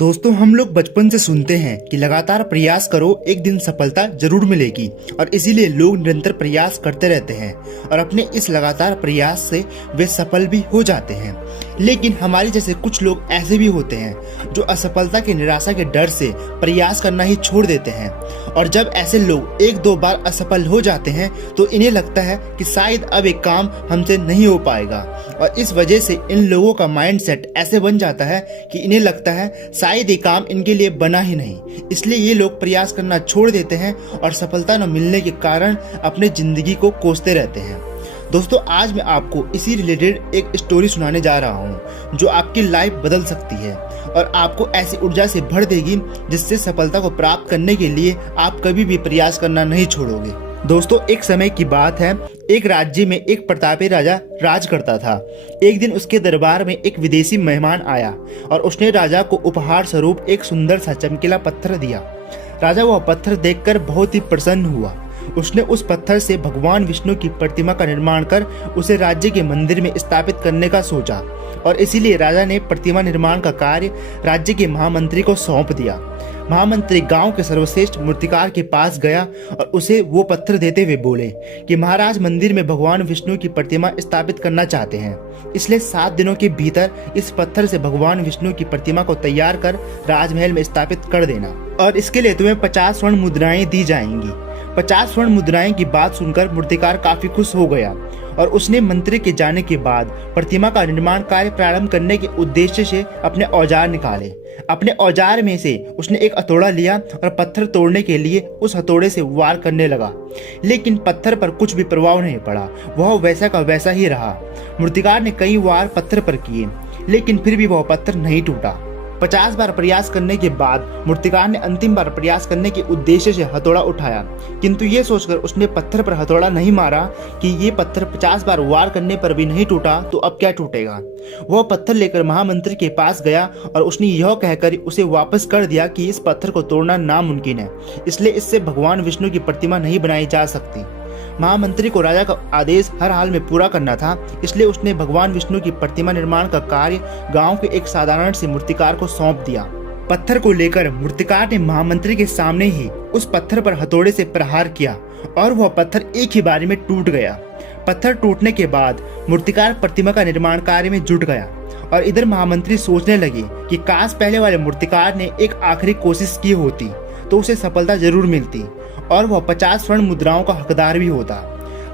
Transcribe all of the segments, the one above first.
दोस्तों, हम लोग बचपन से सुनते हैं कि लगातार प्रयास करो, एक दिन सफलता जरूर मिलेगी। और इसीलिए लोग निरंतर प्रयास करते रहते हैं और अपने इस लगातार प्रयास से वे सफल भी हो जाते हैं। लेकिन हमारे जैसे कुछ लोग ऐसे भी होते हैं जो असफलता की निराशा के डर से प्रयास करना ही छोड़ देते हैं। और जब ऐसे लोग एक दो बार असफल हो जाते हैं तो इन्हें लगता है कि शायद अब एक काम हमसे नहीं हो पाएगा। और इस वजह से इन लोगों का माइंडसेट ऐसे बन जाता है कि इन्हें लगता है शायद ये काम इनके लिए बना ही नहीं। इसलिए ये लोग प्रयास करना छोड़ देते हैं और सफलता न मिलने के कारण अपने जिंदगी को कोसते रहते हैं। दोस्तों, आज मैं आपको इसी रिलेटेड एक स्टोरी सुनाने जा रहा हूँ जो आपकी लाइफ बदल सकती है और आपको ऐसी ऊर्जा से भर देगी जिससे सफलता को प्राप्त करने के लिए आप कभी भी प्रयास करना नहीं छोड़ोगे। दोस्तों, एक समय की बात है, एक राज्य में एक प्रतापी राजा राज करता था। एक दिन उसके दरबार में एक विदेशी मेहमान आया और उसने राजा को उपहार स्वरूप एक सुंदर सा चमकीला पत्थर दिया। राजा वह पत्थर देखकर बहुत ही प्रसन्न हुआ। उसने उस पत्थर से भगवान विष्णु की प्रतिमा का निर्माण कर उसे राज्य के मंदिर में स्थापित करने का सोचा और इसीलिए राजा ने प्रतिमा निर्माण का कार्य राज्य के महामंत्री को सौंप दिया। महामंत्री गांव के सर्वश्रेष्ठ मूर्तिकार के पास गया और उसे वो पत्थर देते हुए बोले कि महाराज मंदिर में भगवान विष्णु की प्रतिमा स्थापित करना चाहते हैं, इसलिए 7 दिनों के भीतर इस पत्थर से भगवान विष्णु की प्रतिमा को तैयार कर राजमहल में स्थापित कर देना और इसके लिए तुम्हें 50 स्वर्ण मुद्राएं दी जाएंगी। 50 स्वर्ण मुद्राएं की बात सुनकर मूर्तिकार काफी खुश हो गया और उसने मंत्री के जाने के बाद प्रतिमा का निर्माण कार्य प्रारंभ करने के उद्देश्य से अपने औजार निकाले। अपने औजार में से उसने एक हथौड़ा लिया और पत्थर तोड़ने के लिए उस हथौड़े से वार करने लगा, लेकिन पत्थर पर कुछ भी प्रभाव नहीं पड़ा। वह वैसा का वैसा ही रहा। मूर्तिकार ने कई वार पत्थर पर किए, लेकिन फिर भी वह पत्थर नहीं टूटा। 50 बार प्रयास करने के बाद मूर्तिकार ने अंतिम बार प्रयास करने के उद्देश्य से हथौड़ा उठाया, किंतु ये सोचकर उसने पत्थर पर हथौड़ा नहीं मारा कि ये पत्थर 50 बार वार करने पर भी नहीं टूटा तो अब क्या टूटेगा। वह पत्थर लेकर महामंत्री के पास गया और उसने यह कहकर उसे वापस कर दिया कि इस पत्थर को तोड़ना नामुमकिन है, इसलिए इससे भगवान विष्णु की प्रतिमा नहीं बनाई जा सकती। महामंत्री को राजा का आदेश हर हाल में पूरा करना था, इसलिए उसने भगवान विष्णु की प्रतिमा निर्माण का कार्य गांव के एक साधारण से मूर्तिकार को सौंप दिया। पत्थर को लेकर मूर्तिकार ने महामंत्री के सामने ही उस पत्थर पर हथौड़े से प्रहार किया और वह पत्थर एक ही बारी में टूट गया। पत्थर टूटने के बाद मूर्तिकार प्रतिमा का निर्माण कार्य में जुट गया और इधर महामंत्री सोचने लगे कि काश पहले वाले मूर्तिकार ने एक आखिरी कोशिश की होती तो उसे सफलता जरूर मिलती और वह 50 स्वर्ण मुद्राओं का हकदार भी होता।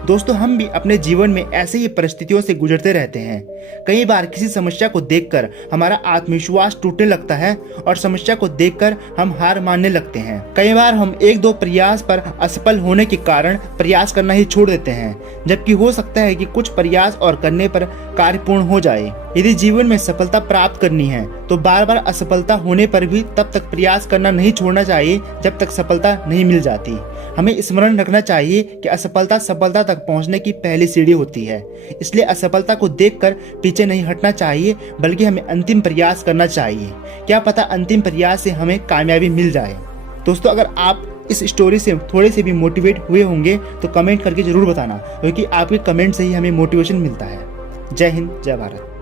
दोस्तों, हम भी अपने जीवन में ऐसे ही परिस्थितियों से गुजरते रहते हैं। कई बार किसी समस्या को देखकर हमारा आत्मविश्वास टूटने लगता है और समस्या को देखकर हम हार मानने लगते हैं। कई बार हम एक दो प्रयास पर असफल होने के कारण प्रयास करना ही छोड़ देते हैं, जबकि हो सकता है कि कुछ प्रयास और करने पर कार्य पूर्ण हो जाए। यदि जीवन में सफलता प्राप्त करनी है तो बार बार असफलता होने पर भी तब तक प्रयास करना नहीं छोड़ना चाहिए जब तक सफलता नहीं मिल जाती। हमें स्मरण रखना चाहिए कि असफलता सफलता तक पहुंचने की पहली सीढ़ी होती है, इसलिए असफलता को देखकर पीछे नहीं हटना चाहिए बल्कि हमें अंतिम प्रयास करना चाहिए। क्या पता अंतिम प्रयास से हमें कामयाबी मिल जाए। दोस्तों, अगर आप इस स्टोरी से थोड़े से भी मोटिवेट हुए होंगे तो कमेंट करके जरूर बताना, क्योंकि आपके कमेंट से ही हमें मोटिवेशन मिलता है। जय हिंद, जय भारत।